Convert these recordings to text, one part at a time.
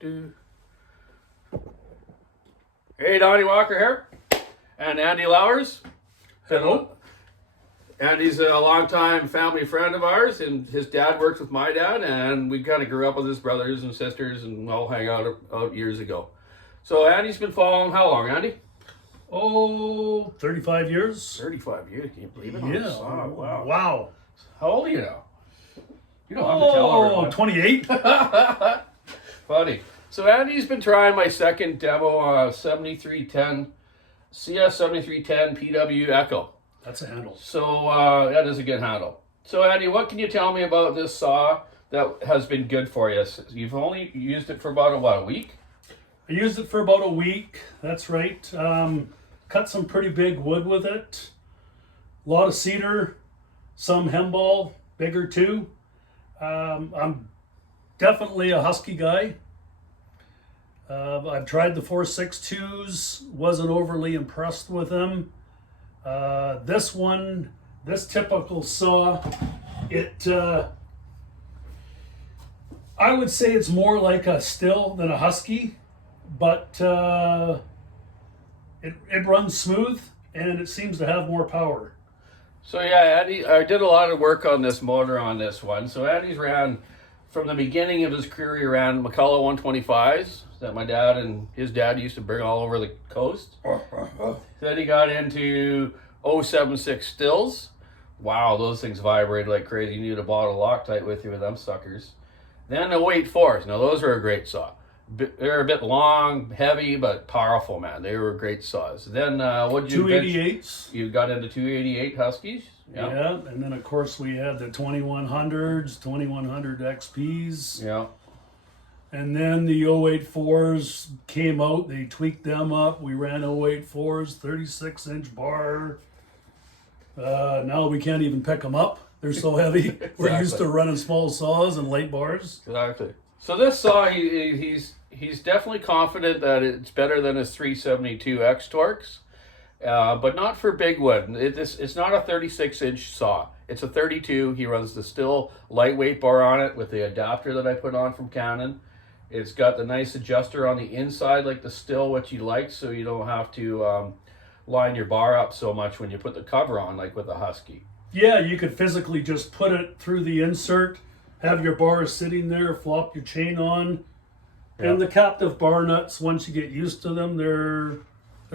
do. Hey, Donny Walker here, and Andy Lowers. Hello. Andy's a longtime family friend of ours, and his dad works with my dad, and we kind of grew up with his brothers and sisters, and all hang out years ago. So Andy's been following how long, Andy? Oh, 35 years. 35 years. Can you believe it? Yeah. Oh, wow. Wow. How old are you now? You don't have to tell everyone. 28. Funny. So Andy's been trying my second demo, 7310 CS 7310 PW Echo. That's a handle. So that is a good handle. So Andy, what can you tell me about this saw that has been good for you? You've only used it for about a week? I used it for about a week. That's right. Cut some pretty big wood with it. A lot of cedar, some hemball, bigger too. I'm definitely a husky guy. I've tried the 4.62s, wasn't overly impressed with them. This typical saw, I would say it's more like a still than a husky, but it runs smooth and it seems to have more power. So yeah, Andy, I did a lot of work on this motor on this one. So Andy's ran, from the beginning of his career, he ran McCullough 125s that my dad and his dad used to bring all over the coast. Then he got into 076 stills. Wow, those things vibrate like crazy. You need a bottle of Loctite with you with them suckers. Then the 084s. Now those are a great saw. They're a bit long, heavy, but powerful, man. They were great saws. Then what did you 288s. You got into 288 Huskies? Yeah, and then of course we had the 2100s, 2100 XPs. Yeah. And then the 084s came out. They tweaked them up. We ran 084s, 36-inch bar. Now we can't even pick them up. They're so heavy. Exactly. We're used to running small saws and light bars. Exactly. So this saw, he's definitely confident that it's better than his 372 X Torques, but not for big wood. It's not a 36-inch saw. It's a 32. He runs the still lightweight bar on it with the adapter that I put on from Canon. It's got the nice adjuster on the inside like the still, which you like, so you don't have to line your bar up so much when you put the cover on like with the Husky. Yeah, you could physically just put it through the insert, have your bars sitting there, flop your chain on. Yeah. And the captive bar nuts, once you get used to them, they're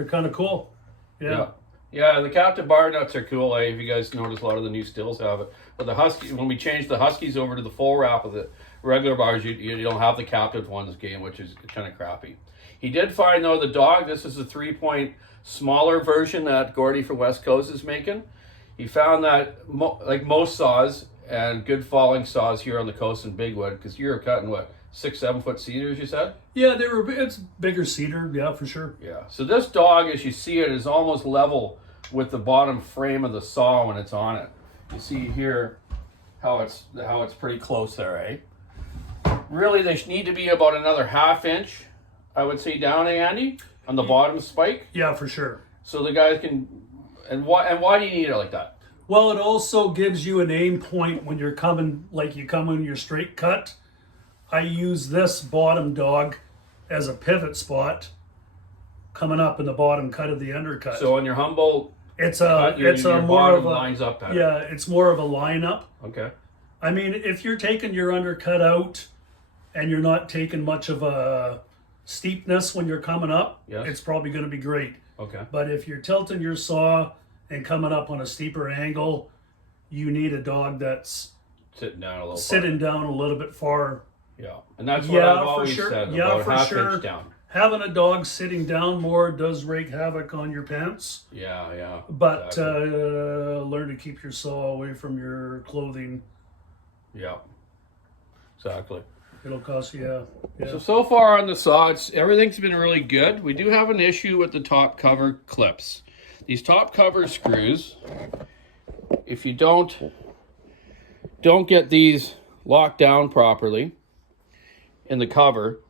kind of cool. Yeah. Yeah, the captive bar nuts are cool. If you guys notice, a lot of the new stills have it. But the Husky, when we changed the Huskies over to the full wrap of the regular bars, you don't have the captive ones game, which is kind of crappy. He did find, though, the dog, this is a 3-point smaller version that Gordy from West Coast is making. He found that, like most saws and good falling saws here on the coast in Bigwood, because you're cutting, what, 6-7 foot cedars, you said? Yeah, it's bigger cedar, yeah, for sure. Yeah, so this dog, as you see it, is almost level with the bottom frame of the saw when it's on it. You see here how it's pretty close there, eh? Really, they need to be about another 1/2 inch, I would say, down, Andy, on the bottom spike. Yeah, for sure. So the guys can, and why do you need it like that? Well, it also gives you an aim point when you're coming, like you come in your straight cut. I use this bottom dog as a pivot spot coming up in the bottom cut of the undercut. So on your Humboldt, it's your more of a lines up better. Yeah, it's more of a lineup. Okay. I mean, if you're taking your undercut out and you're not taking much of a steepness when you're coming up, yes, it's probably going to be great. Okay. But if you're tilting your saw and coming up on a steeper angle, you need a dog that's sitting down a little bit far. Yeah, and that's what I've always for sure. said. Yeah, about for 1/2 sure. inch down. Having a dog sitting down more does wreak havoc on your pants. Yeah. But exactly. Learn to keep your saw away from your clothing. Yeah, exactly. It'll cost you. Yeah. So far on the saw, everything's been really good. We do have an issue with the top cover clips. These top cover screws, if you don't get these locked down properly in the cover,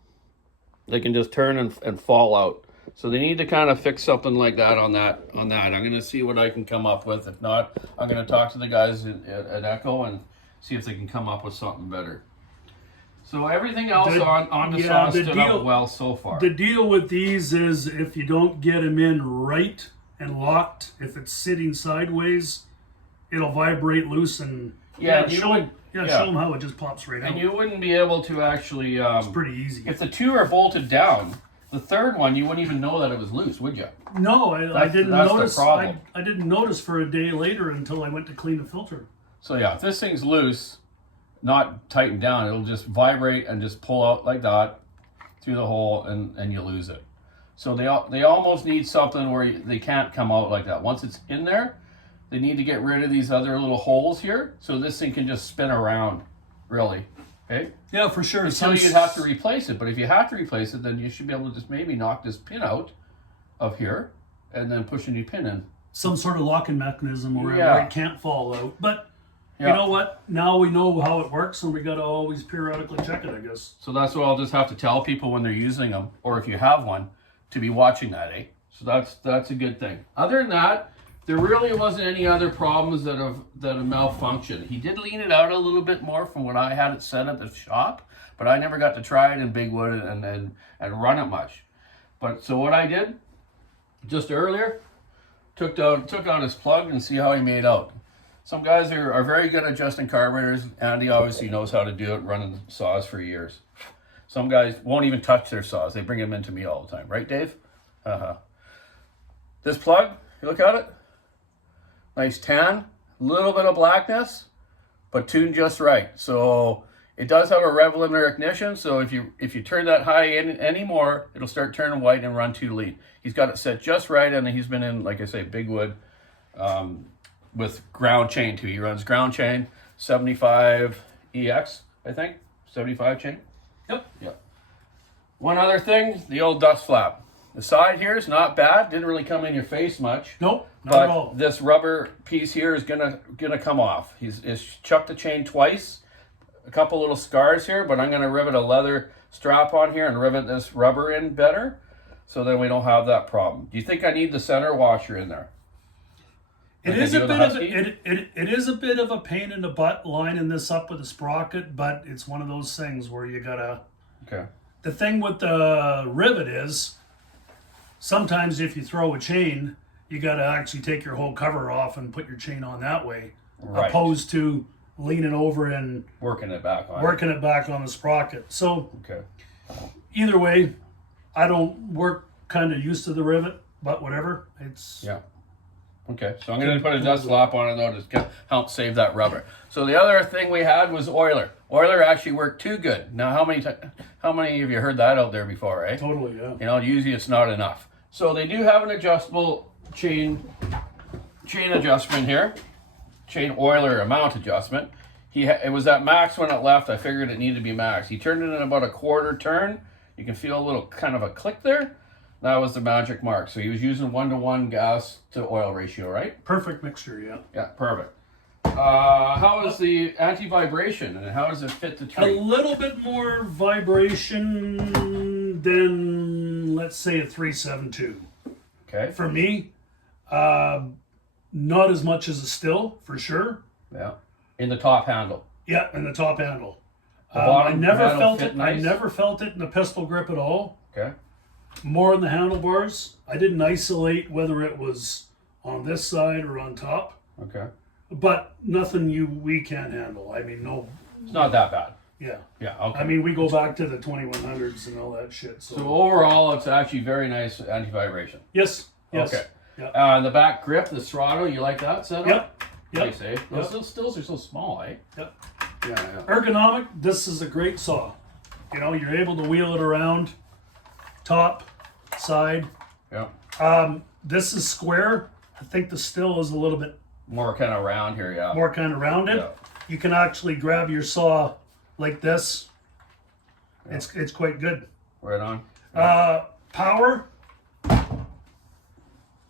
they can just turn and fall out. So they need to kind of fix something like that on that. I'm going to see what I can come up with. If not, I'm going to talk to the guys at Echo and see if they can come up with something better. So everything else on the yeah, saw the stood deal- up well so far. The deal with these is if you don't get them in right and locked, if it's sitting sideways, it'll vibrate loose and Yeah, you show would- them, yeah. show them how it just pops right and out. you wouldn't be able to actually. It's pretty easy. If the two are bolted down, the third one you wouldn't even know that it was loose, would you? No, I didn't that's the notice. problem. I didn't notice for a day later until I went to clean the filter. So yeah, if this thing's loose, not tightened down, it'll just vibrate and just pull out like that through the hole, and you lose it. So they almost need something where they can't come out like that. Once it's in there, they need to get rid of these other little holes here, so this thing can just spin around, really. Okay? Yeah, for sure. So you'd have to replace it, but if you have to replace it, then you should be able to just maybe knock this pin out of here and then push a new pin in. some sort of locking mechanism where Yeah. it can't fall out. But Yeah. you know what? Now we know how it works, and we got to always periodically check it, I guess. So that's what I'll just have to tell people when they're using them, or if you have one, to be watching that, eh? So that's a good thing. Other than that, there really wasn't any other problems that have malfunctioned. He did lean it out a little bit more from what I had it set at the shop, but I never got to try it in Big Wood and run it much. But so what I did just earlier, took out his plug and see how he made out. Some guys are very good at adjusting carburetors. Andy obviously knows how to do it, running saws for years. Some guys won't even touch their saws. They bring them into me all the time. Right, Dave? Uh-huh. This plug, you look at it. Nice tan, little bit of blackness, but tuned just right. So it does have a rev limiter ignition. So if you turn that high in anymore, it'll start turning white and run 2 lead. He's got it set just right, and he's been in, like I say, Big Wood with ground chain too. He runs ground chain 75 EX, I think, 75 chain. Yep. One other thing, the old dust flap. The side here is not bad. Didn't really come in your face much. Nope, not But at all. this rubber piece here is gonna come off. He's chucked the chain twice. A couple little scars here, but I'm gonna rivet a leather strap on here and rivet this rubber in better, so then we don't have that problem. Do you think I need the center washer in there? It is a bit of a pain in the butt lining this up with a sprocket, but it's one of those things where you gotta. Okay. The thing with the rivet is, sometimes if you throw a chain, you gotta actually take your whole cover off and put your chain on that way, Right. opposed to leaning over and Working it back on. working it back on the sprocket. So Okay. either way, I don't work kind of used to the rivet, but whatever. It's Yeah. Okay, so I'm going to put a dust flap on it though to help save that rubber. So the other thing we had was oiler. Oiler actually worked too good. Now, how many of you heard that out there before, eh? totally, yeah. You know, usually it's not enough. So they do have an adjustable chain adjustment here, chain oiler amount adjustment. It was at max when it left. I figured it needed to be max. He turned it in about a quarter turn. You can feel a little kind of a click there. That was the magic mark. So he was using 1-to-1 gas to oil ratio, right? Perfect mixture, yeah. Yeah, perfect. How is the anti-vibration and how does it fit the A tree? little bit more vibration than, let's say, a 372. Okay. For me, not as much as a still, for sure. Yeah. In the top handle. Yeah, and the top handle. The I bottom never handle felt fit it. nice? I never felt it in the pistol grip at all. Okay. More in the handlebars. I didn't isolate whether it was on this side or on top, Okay. but nothing we can't handle. I mean, no. It's not that bad. Yeah. Yeah. Okay. I mean, we go back to the 2100s and all that shit. So, So overall, it's actually very nice anti-vibration. yes. Yes. Okay. Yeah. The back grip, the throttle, you like that setup? Yep. Yep. Nice, eh? Those stills are so small, eh? Yep. Yeah. Ergonomic. This is a great saw. You know, you're able to wheel it around, top, side. Yeah. This is square. I think the still is a little bit More kind of round here, yeah. more kind of rounded. Yeah. You can actually grab your saw like this. Yeah. It's quite good. Right on. Power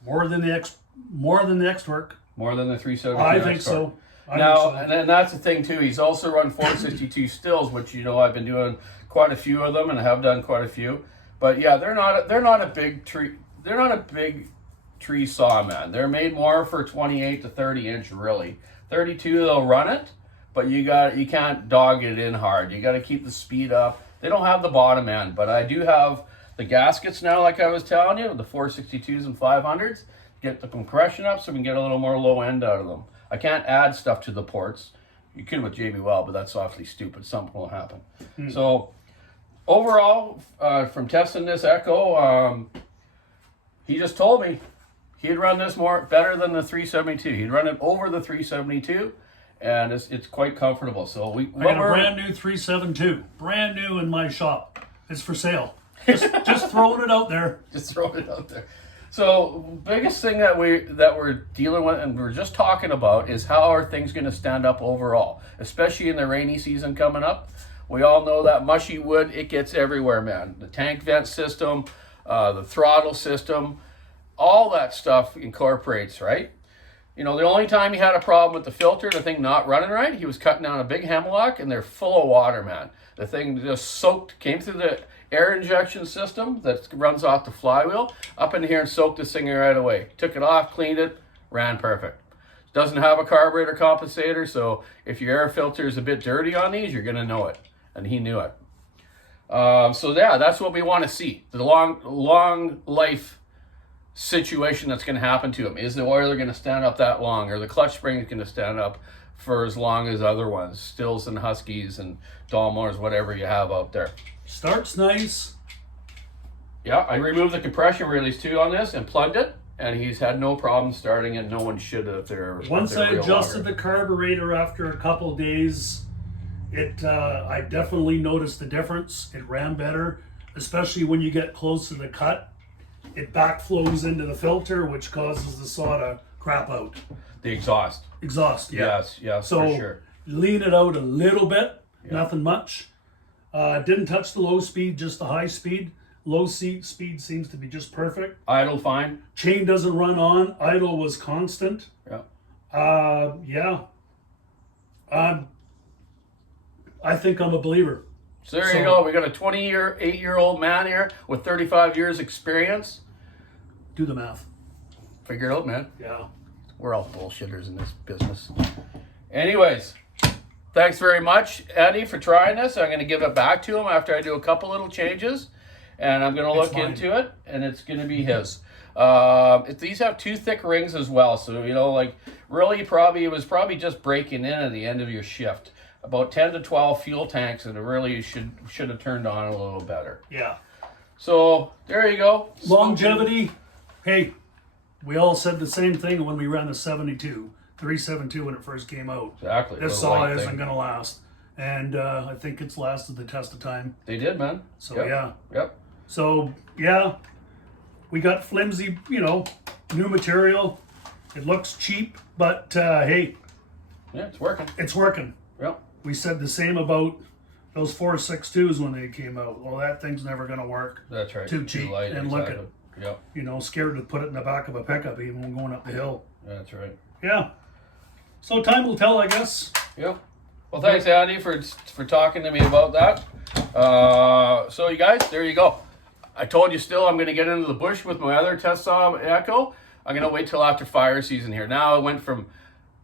more than the X work. More than the 372. I think so. Now, and that's the thing too. He's also run 462 stills, which I've been doing quite a few of them, and have done quite a few. But yeah, they're not a big tree. They're not a big tree saw, man. They're made more for 28 to 30 inch, really. 32, they'll run it, but you can't dog it in hard. You got to keep the speed up. They don't have the bottom end, but I do have the gaskets now, like I was telling you, the 462s and 500s. Get the compression up so we can get a little more low end out of them. I can't add stuff to the ports. You could with JB Well, but that's awfully stupid. Something will happen. So overall, from testing this Echo, he just told me he'd run this better than the 372. He'd run it over the 372. And it's quite comfortable. So I got a brand new 372, brand new in my shop. It's for sale. Just throwing it out there. Just throwing it out there. So biggest thing that we're dealing with and we're just talking about is how are things going to stand up overall, especially in the rainy season coming up. We all know that mushy wood, it gets everywhere, man. The tank vent system, the throttle system, all that stuff incorporates, right? You know, the only time he had a problem with the filter, the thing not running right, he was cutting down a big hemlock and they're full of water, man. The thing just soaked, came through the air injection system that runs off the flywheel, up in here and soaked this thing right away. Took it off, cleaned it, ran perfect. Doesn't have a carburetor compensator, so if your air filter is a bit dirty on these, you're going to know it. And he knew it. So yeah, that's what we want to see. The long life situation that's going to happen to him. Is the oiler going to stand up that long, or the clutch spring is going to stand up for as long as other ones, Stills and Huskies and Dalmores, whatever you have out there. Starts nice. Yeah, I removed the compression release too on this and plugged it, and he's had no problem starting it. No one should have. Once I adjusted the carburetor after a couple days, I definitely noticed the difference. It ran better, especially when you get close to the cut. It backflows into the filter, which causes the saw to crap out. The exhaust. Yeah. Yes, so for sure. Lean it out a little bit, nothing much. Didn't touch the low speed, just the high speed. Low speed seems to be just perfect. Idle fine. Chain doesn't run on. Idle was constant. Yeah. I think I'm a believer. So there you go. We got a 28-year-old man here with 35 years experience. Do the math. Figure it out, man. Yeah. We're all bullshitters in this business. Anyways, thanks very much, Eddie, for trying this. I'm going to give it back to him after I do a couple little changes, and I'm going to look into it, and it's going to be his. These have 2 thick rings as well, so you know, like really, it was probably just breaking in at the end of your shift. About 10 to 12 fuel tanks, and it really should have turned on a little better. Yeah. So there you go. Longevity. Hey, we all said the same thing when we ran the 372 when it first came out. Exactly. This saw isn't going to last. And I think it's lasted the test of time. They did, man. So, yeah. Yep. So, yeah, we got flimsy, new material. It looks cheap, but hey. Yeah, it's working. It's working. Yep. We said the same about those 462s when they came out. Well, that thing's never going to work. That's right. Too cheap. Light, and exactly. look at, yep. Scared to put it in the back of a pickup even when going up the hill. That's right. Yeah. So time will tell, I guess. Yep. Well, thanks, Andy, for talking to me about that. So you guys, there you go. I told you still I'm going to get into the bush with my other test saw Echo. I'm going to wait till after fire season here. Now I went from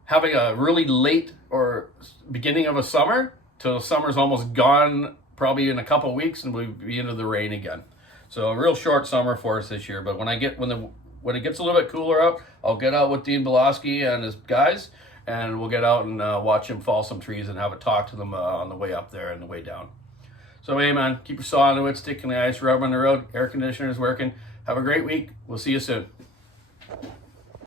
having a really late or beginning of a summer till summer's almost gone, probably in a couple of weeks, and we'll be into the rain again. So a real short summer for us this year. But when it gets a little bit cooler out, I'll get out with Dean Belowski and his guys, and we'll get out and watch him fall some trees and have a talk to them on the way up there and the way down. So hey man, keep your saw on the wood, stick in the ice, rub on the road, air conditioner's working. Have a great week. We'll see you soon.